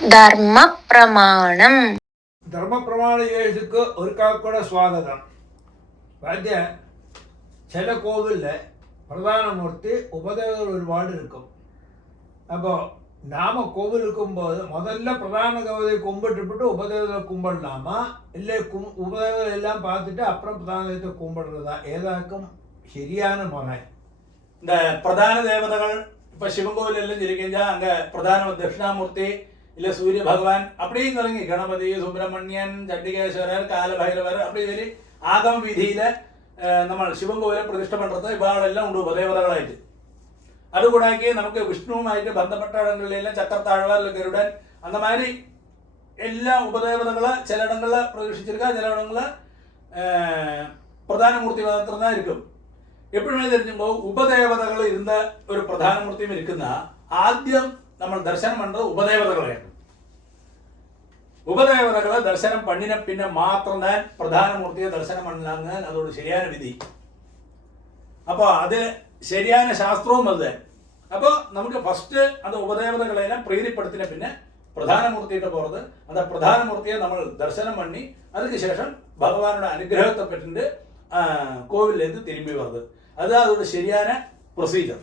ധർമ്മ പ്രമാണം. ധർമ്മപ്രമാണ യേശുക്ക് ഒരു കാൽക്കൂടെ സ്വാഗതം. വാദ്യ ചില കോവിലില് பிரதானமூர்த்தி உபதேவர்கள் ஒருபாடு இருக்கும். அப்போ நாம் கோவில் இருக்கும்போது முதல்ல பிரதான கவதையை கும்பிட்டுவிட்டு உபதேவத்தை கும்பிடலாமா, இல்லை உபதேவத்தை எல்லாம் பார்த்துட்டு அப்புறம் பிரதானத்தை கும்பிடுறதா? ஏதாக்கும் சரியான முறை? இந்த பிரதான தேவதைகள் இப்போ சிவன் கோவில் எல்லாம் இருக்கா, அங்கே பிரதான தட்சிணாமூர்த்தி இல்லை சூரிய பகவான் அப்படின்னு தொடங்கி கணபதி, சுப்பிரமணியன், சண்டிகேஸ்வரர், காலபைரவர் அப்படி சொல்லி ஆகம விதியில் നമ്മൾ ശിവൻ കോവിലെ പ്രതിഷ്ഠ പண்றது ഇവാളെല്ലാം ഉണ്ട് ഉപദേവതകളായിട്ട്. അതുകൂടാക്കി നമുക്ക് വിഷ്ണുവുമായിട്ട് ബന്ധപ്പെട്ട ഇടങ്ങളിലെല്ലാം ചക്രത്താഴ്വാർ, ഗരുഡൻ, அந்த மாதிரி എല്ലാ ഉപദേവതകളെ ചിലയിടങ്ങളിൽ പ്രതിഷ്ഠിച്ചിരിക്കുക, ചിലയിടങ്ങളിൽ പ്രധാനമൂർത്തി മാത്രം தான் இருக்கும். எப்பவுமே தெரிஞ்சுக்கோ ഉപദേവതകൾ ഇരുന്ന ഒരു പ്രധാനമൂർത്തിയും ഇരിക്കുന്ന ആദ്യം നമ്മൾ ദർശനം പண்றது ഉപദേവതകളായിരുന്നു. ഉപദേവതകളെ ദർശനം പണിന പിന്നെ മാത്രം താൻ പ്രധാനമൂർത്തിയെ ദർശനം പണിലാങ്ങാൻ അതോട് ശരിயான വിധി. അപ്പോൾ അത് ശരിயான ശാസ്ത്രവും അത്. അപ്പോൾ നമുക്ക് ഫസ്റ്റ് അത് ഉപദേവതകളെല്ലാം പ്രീതിപ്പെടുത്തിന പിന്നെ പ്രധാനമൂർത്തിയുടെ പുറത്ത് അത് പ്രധാനമൂർത്തിയെ നമ്മൾ ദർശനം പണി അതിന് ശേഷം ഭഗവാനുടെ അനുഗ്രഹത്തെ പറ്റിട്ട് കോവിലേക്ക് തിരുമ്പി വരുന്നത്. അത് അതോട് ശരിயான പ്രൊസീജർ.